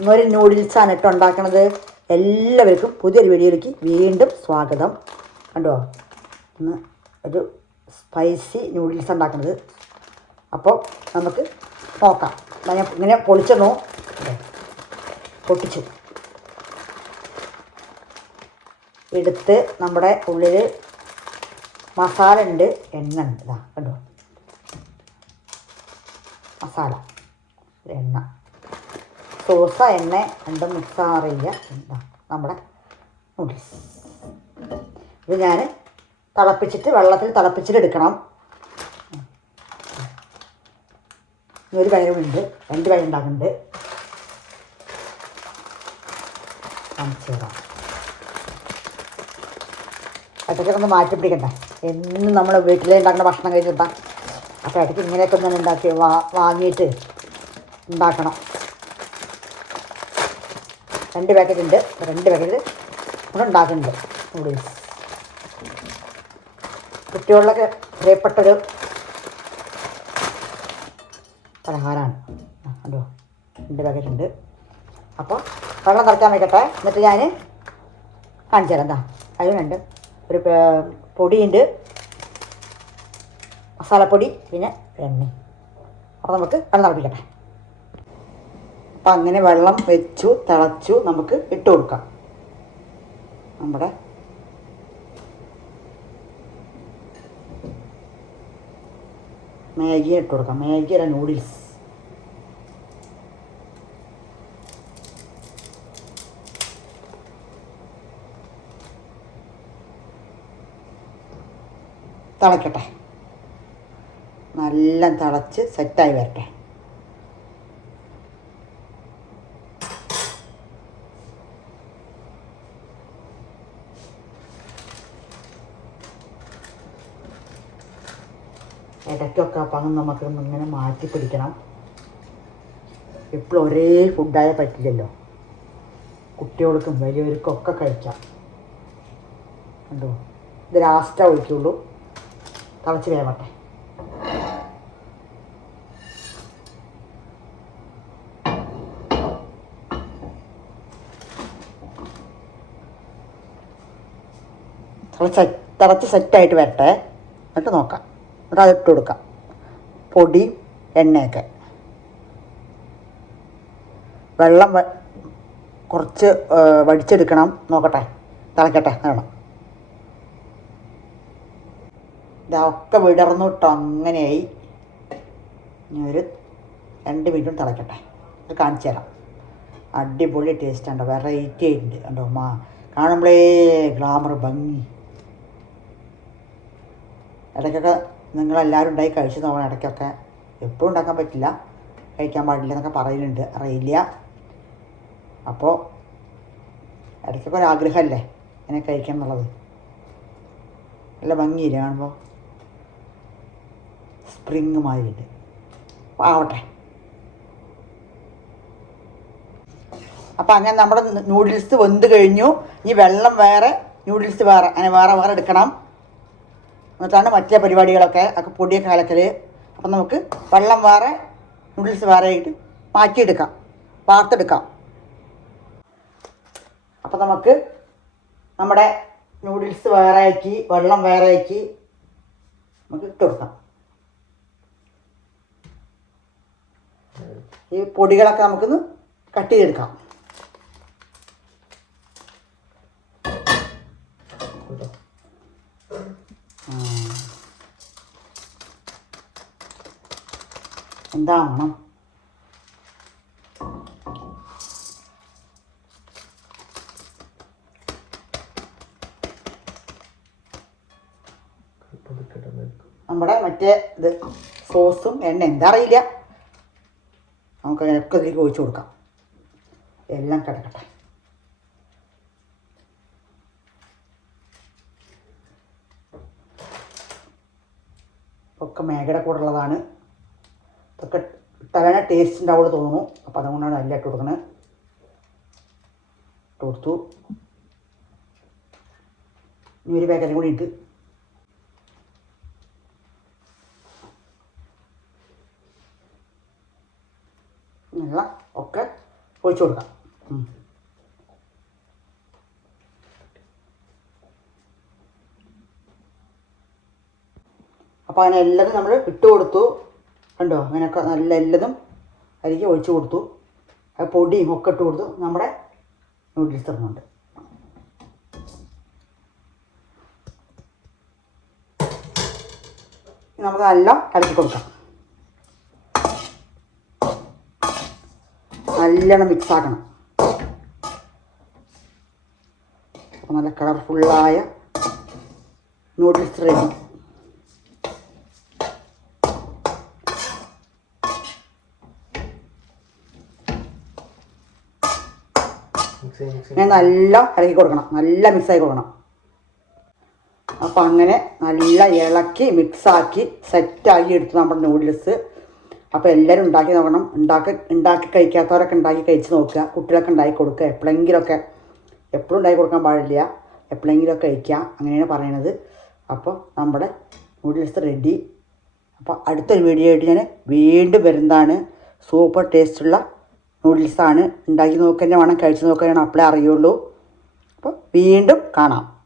ഇന്നൊരു നൂഡിൽസാണ് ഇട്ട് ഉണ്ടാക്കണത്. എല്ലാവർക്കും പുതിയൊരു വീഡിയോയിലേക്ക് വീണ്ടും സ്വാഗതം. കണ്ടോ? ഇന്ന് ഒരു സ്പൈസി നൂഡിൽസ് ഉണ്ടാക്കുന്നത് അപ്പോൾ നമുക്ക് നോക്കാം. ഞാൻ ഇങ്ങനെ പൊളിച്ചെന്നോ? പൊട്ടിച്ചു. എടുത്ത് നമ്മുടെ ഉള്ളിൽ മസാല ഉണ്ട്. എണ്ണ ഉണ്ട്. ഇതാ കണ്ടോ? മസാല. എണ്ണ. സോസ എണ്ണ രണ്ടും മിക്സ് ആറില്ല എന്താ നമ്മുടെ നൂഡിൽസ്. ഇത് ഞാൻ തിളപ്പിച്ചിട്ട് വെള്ളത്തിൽ തിളപ്പിച്ചിട്ട് എടുക്കണം. ഒരു പയറുണ്ട് രണ്ട് വയറുണ്ടാകുന്നുണ്ട് ഉണ്ടാക്കുന്നുണ്ട്. കാണിച്ചു തരാം ഇടയ്ക്കൊക്കെ ഒന്ന് മാറ്റി പിടിക്കണ്ടേ? എന്നും നമ്മൾ വീട്ടിലേ ഉണ്ടാക്കുന്ന ഭക്ഷണം കഴിച്ചിട്ടാ. അപ്പോൾ ഇടയ്ക്ക് ഇങ്ങനെയൊക്കെ ഒന്ന് ഉണ്ടാക്കി വാ വാങ്ങിയിട്ട് ഉണ്ടാക്കണം. രണ്ട് പാക്കറ്റ് ഉണ്ട് രണ്ട് പാക്കറ്റ് നമ്മൾ ഉണ്ടാക്കുന്നുണ്ട്. നൂഡിൽസ് കുട്ടികളിലൊക്കെ പ്രിയപ്പെട്ടൊരു പലഹാരമാണ്. അതോ രണ്ട് പാക്കറ്റ് ഉണ്ട് അപ്പോൾ വെള്ളം തിളയ്ക്കാൻ വയ്ക്കട്ടെ എന്നിട്ട് ഞാൻ കാണിച്ചു തരാം. എന്താ അതിനുണ്ട് ഒരു പൊടിയുണ്ട്. മസാലപ്പൊടി പിന്നെ എണ്ണ. അപ്പോൾ നമുക്ക് വെള്ളം തിളപ്പിക്കട്ടെ. അപ്പം അങ്ങനെ വെള്ളം വെച്ചു തിളച്ചു നമുക്ക് ഇട്ട് കൊടുക്കാം. നമ്മുടെ മാഗി ഇട്ട് കൊടുക്കാം. മാഗിയുടെ നൂഡിൽസ് തിളക്കട്ടെ. നല്ല തിളച്ച് സെറ്റായി വരട്ടെ. ഇടയ്ക്കൊക്കെ അപ്പം നമുക്ക് ഇങ്ങനെ മാറ്റി പിടിക്കണം. എപ്പോഴും ഒരേ ഫുഡായ പറ്റില്ലല്ലോ. കുട്ടികൾക്കും വലിയവർക്കും ഒക്കെ കഴിക്കാം. കണ്ടോ? ഇത് ലാസ്റ്റാ ഒഴിക്കുള്ളൂ. തിളച്ച് വേവട്ടെ. തിളച്ച് തിളച്ച് സെറ്റായിട്ട് വരട്ടെ. എന്നിട്ട് നോക്കാം. എന്നിട്ട് അതിട്ട് കൊടുക്കാം. പൊടി എണ്ണയൊക്കെ. വെള്ളം കുറച്ച് വടിച്ചെടുക്കണം. നോക്കട്ടെ. തിളക്കട്ടെ. വേണം. ഇതൊക്കെ വിടർന്നു കേട്ടോ അങ്ങനെയായി. ഇനി ഒരു രണ്ട് മിനിറ്റും തിളക്കട്ടെ. അത് കാണിച്ചു തരാം. അടിപൊളി ടേസ്റ്റ് ഉണ്ടോ വെറൈറ്റി ആയിട്ടുണ്ട്. കണ്ടോ? മാ കാണുമ്പോഴേ ഗ്ലാമർ ഭംഗി. ഇടയ്ക്കൊക്കെ നിങ്ങളെല്ലാവരും ഉണ്ടായി കഴിച്ചു നോക്കണം ഇടയ്ക്കൊക്കെ. എപ്പോഴും ഉണ്ടാക്കാൻ പറ്റില്ല. കഴിക്കാൻ പാടില്ല എന്നൊക്കെ പറയുന്നുണ്ട്. അറിയില്ല. അപ്പോൾ ഇടയ്ക്കൊക്കെ ഒരാഗ്രഹമല്ലേ ഇങ്ങനെ കഴിക്കാൻ എന്നുള്ളത്? നല്ല ഭംഗിയില്ല കാണുമ്പോൾ സ്പ്രിങ് മാതിരിയുണ്ട്. ആവട്ടെ. അപ്പം അങ്ങനെ നമ്മുടെ നൂഡിൽസ് വെന്ത് കഴിഞ്ഞു. ഈ വെള്ളം വേറെ നൂഡിൽസ് വേറെ അങ്ങനെ വേറെ വേറെ എടുക്കണം. എന്നിട്ടാണ് മറ്റേ പരിപാടികളൊക്കെ ഒക്കെ പൊടിയ കലക്കൽ അപ്പം നമുക്ക് വെള്ളം വേറെ നൂഡിൽസ് വേറെ ആയിട്ട് മാറ്റിയെടുക്കാം വാർത്തെടുക്കാം. അപ്പം നമുക്ക് നമ്മുടെ നൂഡിൽസ് വേറെ ആക്കി വെള്ളം വേറെ ആക്കി നമുക്ക് ഇട്ട് കൊടുക്കാം. ഈ പൊടികളൊക്കെ നമുക്കൊന്ന് കട്ട് ചെയ്തെടുക്കാം. എന്താ മണം നമ്മുടെ മറ്റേ ഇത് സോസും എണ്ണ എന്താ അറിയില്ല നമുക്ക് ഒക്കെ ഇതിലേക്ക് ഒഴിച്ചു കൊടുക്കാം. എല്ലാം കിടക്കട്ടെ. ഒക്കെ മേഘയുടെ കൂടെ ഉള്ളതാണ്. ഇതൊക്കെ ഇട്ടാലാണ് ടേസ്റ്റ് ഉണ്ടാവുള്ളൂ തോന്നുന്നു. അപ്പോൾ അതുകൊണ്ടാണ് അല്ല ഇട്ട് കൊടുക്കുന്നത് ഇട്ട് കൊടുത്തു. ഇനി ഒരു പാക്കറ്റും കൂടി ഇട്ട്. വെള്ളം ഒക്കെ ഒഴിച്ചു കൊടുക്കാം. അപ്പോൾ അതിനെല്ലാം നമ്മൾ ഇട്ട് കൊടുത്തു. കണ്ടോ? അങ്ങനെയൊക്കെ നല്ല എല്ലതും അരിക്ക് ഒഴിച്ചു കൊടുത്തു. ആ പൊടിയും ഒക്കെ ഇട്ട് കൊടുത്തു. നമ്മുടെ നൂഡിൽസ് തന്നുണ്ട് നമുക്ക് നല്ല കലക്കി കൊടുക്കാം. നല്ലോണം മിക്സ് ആക്കണം. നല്ല കളർഫുള്ളായ നൂഡിൽസ് റെഡി ഇങ്ങനെ നല്ല ഇളക്കി കൊടുക്കണം. നല്ല മിക്സായി കൊടുക്കണം. അപ്പം അങ്ങനെ നല്ല ഇളക്കി മിക്സാക്കി സെറ്റാക്കി എടുത്തു നമ്മുടെ നൂഡിൽസ് അപ്പോൾ എല്ലാവരും ഉണ്ടാക്കി നോക്കണം. ഉണ്ടാക്കി ഉണ്ടാക്കി കഴിക്കാത്തവരൊക്കെ ഉണ്ടാക്കി കഴിച്ച് നോക്കുക. കുട്ടികളൊക്കെ ഉണ്ടാക്കി കൊടുക്കുക. എപ്പോഴെങ്കിലുമൊക്കെ എപ്പോഴും ഉണ്ടാക്കി കൊടുക്കാൻ പാടില്ല. എപ്പോഴെങ്കിലുമൊക്കെ കഴിക്കുക അങ്ങനെയാണ് പറയണത്. അപ്പോൾ നമ്മുടെ നൂഡിൽസ് റെഡി അപ്പോൾ അടുത്തൊരു വീഡിയോ ആയിട്ട് ഞാൻ വീണ്ടും വരുന്നതാണ്. സൂപ്പർ ടേസ്റ്റുള്ള നൂഡിൽസാണ്. ഉണ്ടാക്കി വേണം കഴിച്ച് നോക്കാനാണ് അപ്പോഴേ അറിയുള്ളൂ. അപ്പോൾ വീണ്ടും കാണാം.